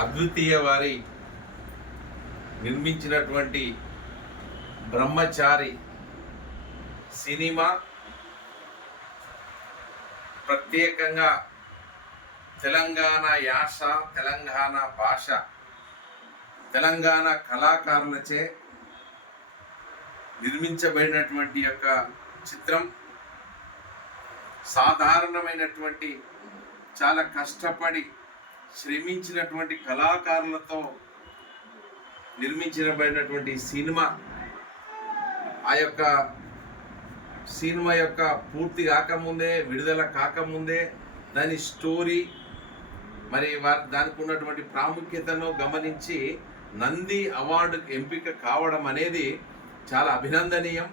అద్వితీయ వారి నిర్మించినటువంటి బ్రహ్మచారి సినిమా ప్రత్యేకంగా తెలంగాణ యాస, తెలంగాణ భాష, తెలంగాణ కళాకారులచే నిర్మించబడినటువంటి యొక్క చిత్రం సాధారణమైనటువంటి చాలా కష్టపడి శ్రమించినటువంటి కళాకారులతో నిర్మించబడినటువంటి సినిమా. ఆ యొక్క సినిమా యొక్క పూర్తి కాకముందే, విడుదల కాకముందే దాని స్టోరీ మరి దానికి ఉన్నటువంటి ప్రాముఖ్యతను గమనించి నంది అవార్డుకు ఎంపిక కావడం అనేది చాలా అభినందనీయం.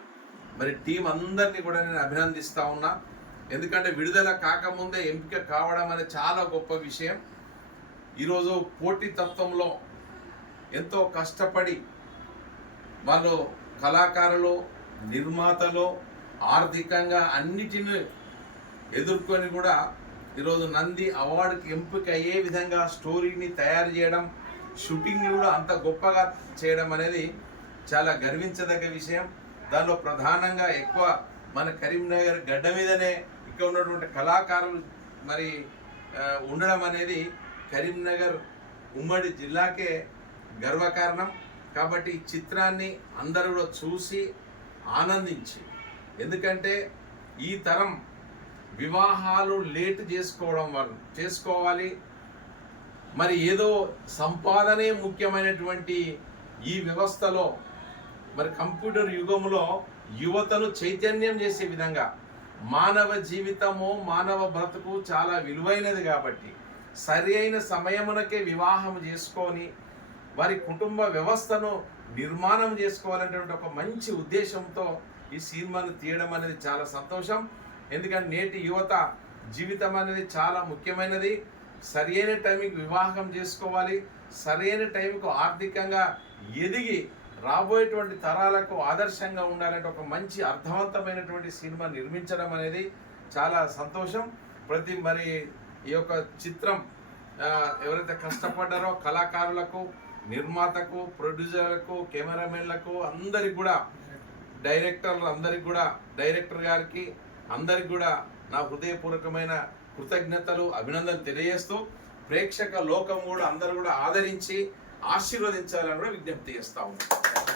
మరి టీం అందరినీ కూడా నేను అభినందిస్తూ ఉన్నా. ఎందుకంటే విడుదల కాకముందే ఎంపిక కావడం అనేది చాలా గొప్ప విషయం. ఈరోజు పోటీతత్వంలో ఎంతో కష్టపడి వాళ్ళు కళాకారులు, నిర్మాతలు ఆర్థికంగా అన్నిటిని ఎదుర్కొని కూడా ఈరోజు నంది అవార్డుకి ఎంపిక అయ్యే విధంగా స్టోరీని తయారు చేయడం, షూటింగ్ కూడా అంత గొప్పగా చేయడం అనేది చాలా గర్వించదగ్గ విషయం. దానిలో ప్రధానంగా ఎక్కువ మన కరీంనగర్ గడ్డ మీదనే ఇక్కడ ఉన్నటువంటి కళాకారులు మరి ఉండడం అనేది కరీంనగర్ ఉమ్మడి జిల్లాకే గర్వకారణం. కాబట్టి ఈ చిత్రాన్ని అందరూ కూడా చూసి ఆనందించి, ఎందుకంటే ఈ తరం వివాహాలు లేట్ చేసుకోవాలి, మరి ఏదో సంపాదనే ముఖ్యమైనటువంటి ఈ వ్యవస్థలో మరి కంప్యూటర్ యుగంలో యువతను చైతన్యం చేసే విధంగా మానవ జీవితము, మానవ బ్రతుకు చాలా విలువైనది కాబట్టి సరి అయిన సమయమునకే వివాహం చేసుకొని వారి కుటుంబ వ్యవస్థను నిర్మాణం చేసుకోవాలనేటువంటి ఒక మంచి ఉద్దేశంతో ఈ సినిమాను తీయడం అనేది చాలా సంతోషం. ఎందుకంటే నేటి యువత జీవితం అనేది చాలా ముఖ్యమైనది. సరి అయిన టైంకి వివాహం చేసుకోవాలి, సరి అయిన టైంకు ఆర్థికంగా ఎదిగి రాబోయేటువంటి తరాలకు ఆదర్శంగా ఉండాలంటే ఒక మంచి అర్థవంతమైనటువంటి సినిమా నిర్మించడం అనేది చాలా సంతోషం. మరి ఈ యొక్క చిత్రం ఎవరైతే కష్టపడ్డారో కళాకారులకు, నిర్మాతకు, ప్రొడ్యూసర్లకు, కెమెరామెన్లకు అందరికి కూడా, డైరెక్టర్ గారికి అందరికి కూడా నా హృదయపూర్వకమైన కృతజ్ఞతలు, అభినందనలు తెలియజేస్తూ ప్రేక్షక లోకం కూడా అందరూ కూడా ఆదరించి ఆశీర్వదించాలని కూడా విజ్ఞప్తి చేస్తా ఉన్నాను.